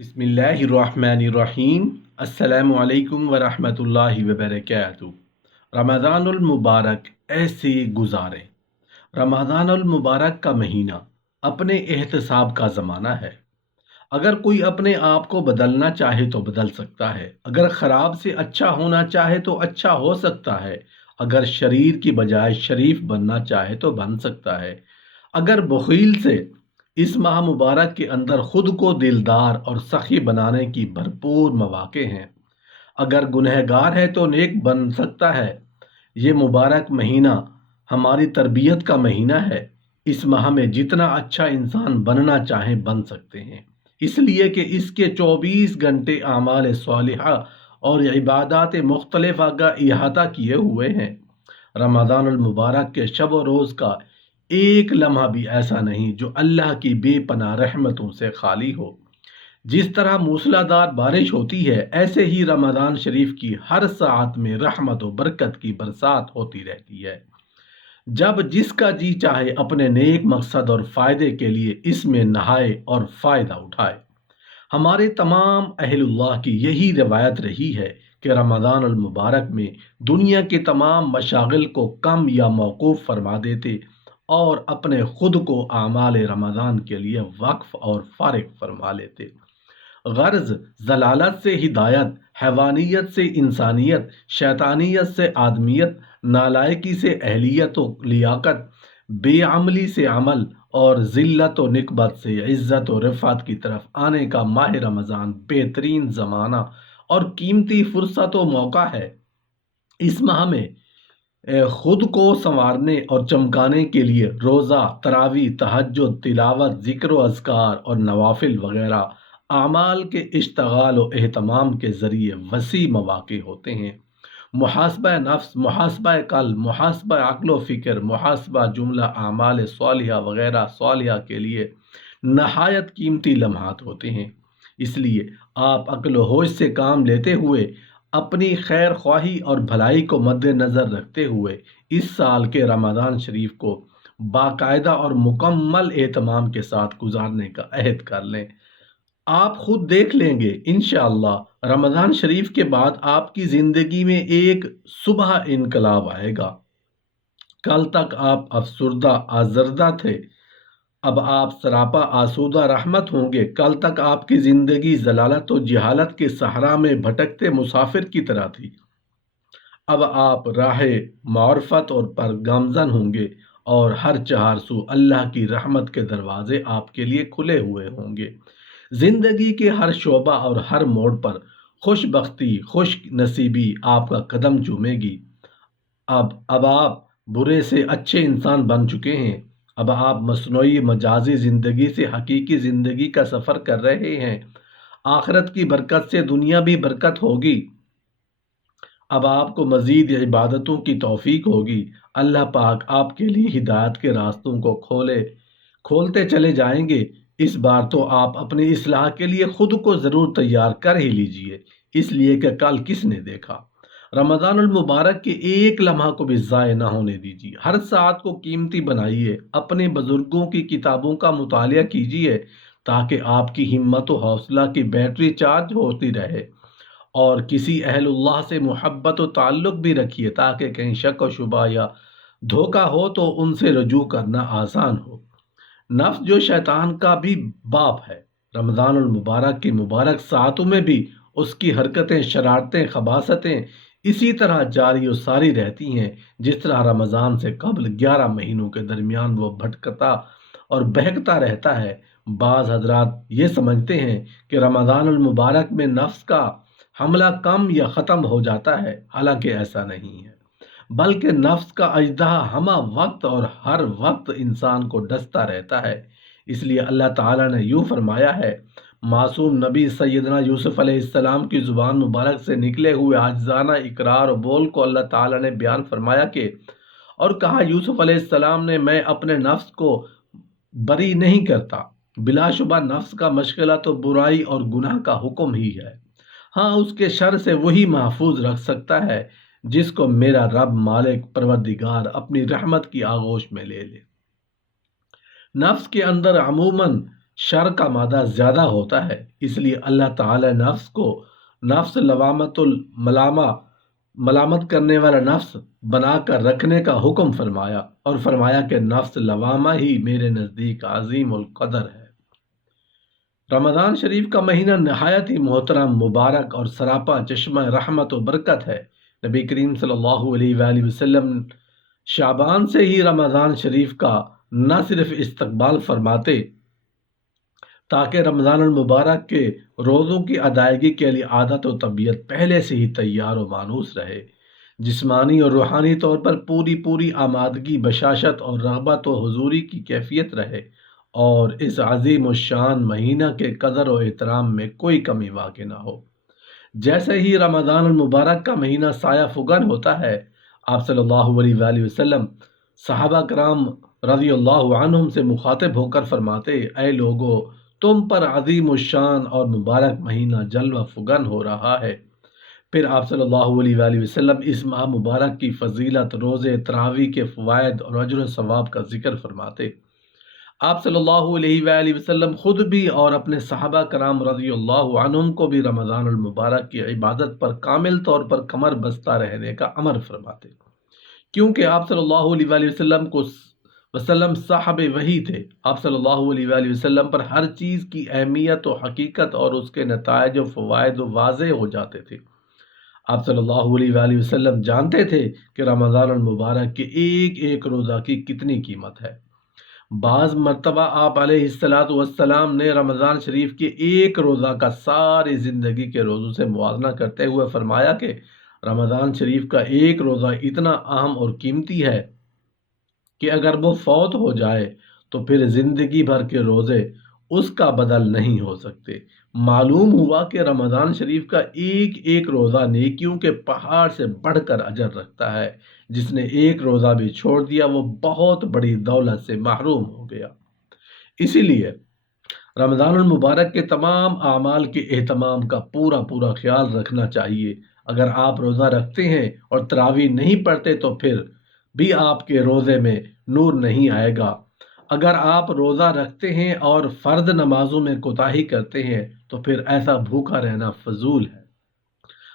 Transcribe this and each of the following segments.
بسم اللہ الرحمن الرحیم۔ السلام علیکم ورحمۃ اللہ وبرکاتہ۔ رمضان المبارک ایسے گزاریں۔ رمضان المبارک کا مہینہ اپنے احتساب کا زمانہ ہے۔ اگر کوئی اپنے آپ کو بدلنا چاہے تو بدل سکتا ہے، اگر خراب سے اچھا ہونا چاہے تو اچھا ہو سکتا ہے، اگر شریر کی بجائے شریف بننا چاہے تو بن سکتا ہے۔ اگر بخیل سے اس ماہ مبارک کے اندر خود کو دلدار اور سخی بنانے کی بھرپور مواقع ہیں، اگر گنہگار ہے تو نیک بن سکتا ہے۔ یہ مبارک مہینہ ہماری تربیت کا مہینہ ہے۔ اس ماہ میں جتنا اچھا انسان بننا چاہیں بن سکتے ہیں، اس لیے کہ اس کے 24 گھنٹے اعمال صالحہ اور عبادات مختلفہ کا احاطہ کیے ہوئے ہیں۔ رمضان المبارک کے شب و روز کا ایک لمحہ بھی ایسا نہیں جو اللہ کی بے پناہ رحمتوں سے خالی ہو۔ جس طرح موسلادھار بارش ہوتی ہے، ایسے ہی رمضان شریف کی ہر ساعت میں رحمت و برکت کی برسات ہوتی رہتی ہے۔ جب جس کا جی چاہے اپنے نیک مقصد اور فائدے کے لیے اس میں نہائے اور فائدہ اٹھائے۔ ہمارے تمام اہل اللہ کی یہی روایت رہی ہے کہ رمضان المبارک میں دنیا کے تمام مشاغل کو کم یا موقوف فرما دیتے اور اپنے خود کو اعمال رمضان کے لیے وقف اور فارغ فرما لیتے۔ غرض ضلالت سے ہدایت، حیوانیت سے انسانیت، شیطانیت سے آدمیت، نالائکی سے اہلیت و لیاقت، بے عملی سے عمل اور ذلت و نکبت سے عزت و رفعت کی طرف آنے کا ماہ رمضان بہترین زمانہ اور قیمتی فرصت و موقع ہے۔ اس ماہ میں خود کو سنوارنے اور چمکانے کے لیے روزہ، تراویح، تہجد، تلاوت، ذکر و اذکار اور نوافل وغیرہ اعمال کے اشتغال و اہتمام کے ذریعے وسیع مواقع ہوتے ہیں۔ محاسبہ نفس، محاسبہ قلب، محاسبہ عقل و فکر، محاسبہ جملہ اعمال صالحہ وغیرہ صالحہ کے لیے نہایت قیمتی لمحات ہوتے ہیں۔ اس لیے آپ عقل و ہوش سے کام لیتے ہوئے اپنی خیر خواہی اور بھلائی کو مد نظر رکھتے ہوئے اس سال کے رمضان شریف کو باقاعدہ اور مکمل اہتمام کے ساتھ گزارنے کا عہد کر لیں۔ آپ خود دیکھ لیں گے انشاءاللہ رمضان شریف کے بعد آپ کی زندگی میں ایک صبح انقلاب آئے گا۔ کل تک آپ افسردہ آزردہ تھے، اب آپ سراپا آسودہ رحمت ہوں گے۔ کل تک آپ کی زندگی ضلالت و جہالت کے صحرا میں بھٹکتے مسافر کی طرح تھی، اب آپ راہ معرفت اور پر گامزن ہوں گے اور ہر چہار سو اللہ کی رحمت کے دروازے آپ کے لیے کھلے ہوئے ہوں گے۔ زندگی کے ہر شعبہ اور ہر موڑ پر خوش بختی، خوش نصیبی آپ کا قدم چومے گی۔ اب آپ برے سے اچھے انسان بن چکے ہیں۔ اب آپ مصنوعی مجازی زندگی سے حقیقی زندگی کا سفر کر رہے ہیں۔ آخرت کی برکت سے دنیا بھی برکت ہوگی۔ اب آپ کو مزید عبادتوں کی توفیق ہوگی۔ اللہ پاک آپ کے لیے ہدایت کے راستوں کو کھولتے چلے جائیں گے۔ اس بار تو آپ اپنی اصلاح کے لیے خود کو ضرور تیار کر ہی لیجئے، اس لیے کہ کل کس نے دیکھا۔ رمضان المبارک کے ایک لمحہ کو بھی ضائع نہ ہونے دیجیے۔ ہر ساعت کو قیمتی بنائیے۔ اپنے بزرگوں کی کتابوں کا مطالعہ کیجیے تاکہ آپ کی ہمت و حوصلہ کی بیٹری چارج ہوتی رہے، اور کسی اہل اللہ سے محبت و تعلق بھی رکھیے تاکہ کہیں شک و شبہ یا دھوکہ ہو تو ان سے رجوع کرنا آسان ہو۔ نفس جو شیطان کا بھی باپ ہے، رمضان المبارک کی مبارک ساعتوں میں بھی اس کی حرکتیں، شرارتیں، خباثتیں اسی طرح جاری و ساری رہتی ہیں جس طرح رمضان سے قبل 11 مہینوں کے درمیان وہ بھٹکتا اور بہکتا رہتا ہے۔ بعض حضرات یہ سمجھتے ہیں کہ رمضان المبارک میں نفس کا حملہ کم یا ختم ہو جاتا ہے، حالانکہ ایسا نہیں ہے، بلکہ نفس کا اژدہا ہمہ وقت اور ہر وقت انسان کو ڈستا رہتا ہے۔ اس لیے اللہ تعالیٰ نے یوں فرمایا ہے، معصوم نبی سیدنا یوسف علیہ السلام کی زبان مبارک سے نکلے ہوئے عاجزانہ اقرار و بول کو اللہ تعالیٰ نے بیان فرمایا کہ اور کہا، یوسف علیہ السلام نے، میں اپنے نفس کو بری نہیں کرتا، بلا شبہ نفس کا مشغلہ تو برائی اور گناہ کا حکم ہی ہے، ہاں اس کے شر سے وہی محفوظ رکھ سکتا ہے جس کو میرا رب مالک پروردگار اپنی رحمت کی آغوش میں لے لے۔ نفس کے اندر عموماً شر کا مادہ زیادہ ہوتا ہے، اس لیے اللہ تعالی نفس کو نفس لوامت الملامہ ملامت کرنے والا نفس بنا کر رکھنے کا حکم فرمایا، اور فرمایا کہ نفس لوامہ ہی میرے نزدیک عظیم القدر ہے۔ رمضان شریف کا مہینہ نہایت ہی محترم، مبارک اور سراپا چشمہ رحمت و برکت ہے۔ نبی کریم صلی اللہ علیہ وآلہ وسلم شعبان سے ہی رمضان شریف کا نہ صرف استقبال فرماتے تاکہ رمضان المبارک کے روزوں کی ادائیگی کے لیے عادت و طبیعت پہلے سے ہی تیار و مانوس رہے، جسمانی اور روحانی طور پر پوری آمادگی، بشاشت اور رغبت و حضوری کی کیفیت رہے، اور اس عظیم الشان مہینہ کے قدر و احترام میں کوئی کمی واقع نہ ہو۔ جیسے ہی رمضان المبارک کا مہینہ سایہ فگن ہوتا ہے، آپ صلی اللہ علیہ وآلہ وسلم صحابہ کرام رضی اللہ عنہم سے مخاطب ہو کر فرماتے، اے لوگو، تم پر عظیم الشان اور مبارک مہینہ جلوہ فگن ہو رہا ہے۔ پھر آپ صلی اللہ علیہ وآلہ وسلم اس ماہ مبارک کی فضیلت، روزے تراویح کے فوائد اور اجر و ثواب کا ذکر فرماتے۔ آپ صلی اللہ علیہ وآلہ وسلم خود بھی اور اپنے صحابہ کرام رضی اللہ عنہم کو بھی رمضان المبارک کی عبادت پر کامل طور پر کمر بستہ رہنے کا امر فرماتے، کیونکہ آپ صلی اللہ علیہ وآلہ وسلم صاحب وحی تھے۔ آپ صلی اللہ علیہ وآلہ وسلم پر ہر چیز کی اہمیت و حقیقت اور اس کے نتائج و فوائد واضح ہو جاتے تھے۔ آپ صلی اللہ علیہ وآلہ وسلم جانتے تھے کہ رمضان المبارک کے ایک ایک روزہ کی کتنی قیمت ہے۔ بعض مرتبہ آپ علیہ السلام نے رمضان شریف کے ایک روزہ کا ساری زندگی کے روزوں سے موازنہ کرتے ہوئے فرمایا کہ رمضان شریف کا ایک روزہ اتنا اہم اور قیمتی ہے کہ اگر وہ فوت ہو جائے تو پھر زندگی بھر کے روزے اس کا بدل نہیں ہو سکتے۔ معلوم ہوا کہ رمضان شریف کا ایک ایک روزہ نیکیوں کے پہاڑ سے بڑھ کر اجر رکھتا ہے۔ جس نے ایک روزہ بھی چھوڑ دیا وہ بہت بڑی دولت سے محروم ہو گیا۔ اسی لیے رمضان المبارک کے تمام اعمال کے اہتمام کا پورا خیال رکھنا چاہیے۔ اگر آپ روزہ رکھتے ہیں اور تراویح نہیں پڑھتے تو پھر بھی آپ کے روزے میں نور نہیں آئے گا۔ اگر آپ روزہ رکھتے ہیں اور فرض نمازوں میں کوتاہی کرتے ہیں تو پھر ایسا بھوکا رہنا فضول ہے۔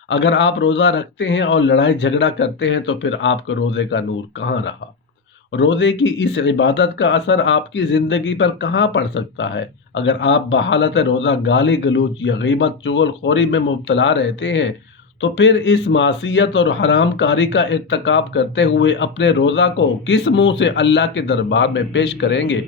اگر آپ روزہ رکھتے ہیں اور لڑائی جھگڑا کرتے ہیں تو پھر آپ کے روزے کا نور کہاں رہا؟ روزے کی اس عبادت کا اثر آپ کی زندگی پر کہاں پڑ سکتا ہے؟ اگر آپ بحالت روزہ گالی گلوچ یا غیبت چغل خوری میں مبتلا رہتے ہیں تو پھر اس معصیت اور حرام کاری کا ارتکاب کرتے ہوئے اپنے روزہ کو کس منہ سے اللہ کے دربار میں پیش کریں گے؟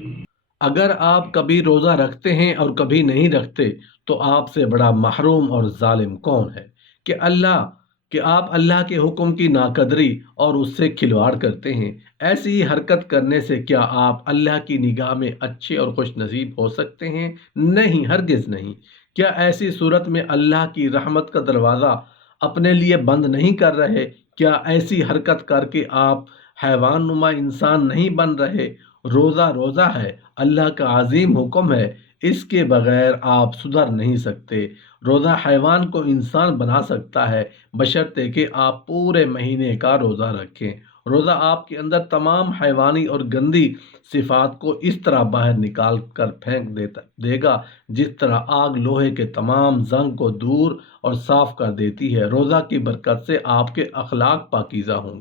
اگر آپ کبھی روزہ رکھتے ہیں اور کبھی نہیں رکھتے تو آپ سے بڑا محروم اور ظالم کون ہے کہ آپ اللہ کے حکم کی ناقدری اور اس سے کھلواڑ کرتے ہیں۔ ایسی حرکت کرنے سے کیا آپ اللہ کی نگاہ میں اچھے اور خوش نصیب ہو سکتے ہیں؟ نہیں، ہرگز نہیں۔ کیا ایسی صورت میں اللہ کی رحمت کا دروازہ اپنے لیے بند نہیں کر رہے؟ کیا ایسی حرکت کر کے آپ حیوان نما انسان نہیں بن رہے؟ روزہ ہے، اللہ کا عظیم حکم ہے، اس کے بغیر آپ سدھر نہیں سکتے۔ روزہ حیوان کو انسان بنا سکتا ہے بشرطے کہ آپ پورے مہینے کا روزہ رکھیں۔ روزہ آپ کے اندر تمام حیوانی اور گندی صفات کو اس طرح باہر نکال کر پھینک دے گا جس طرح آگ لوہے کے تمام زنگ کو دور اور صاف کر دیتی ہے۔ روزہ کی برکت سے آپ کے اخلاق پاکیزہ ہوں گے۔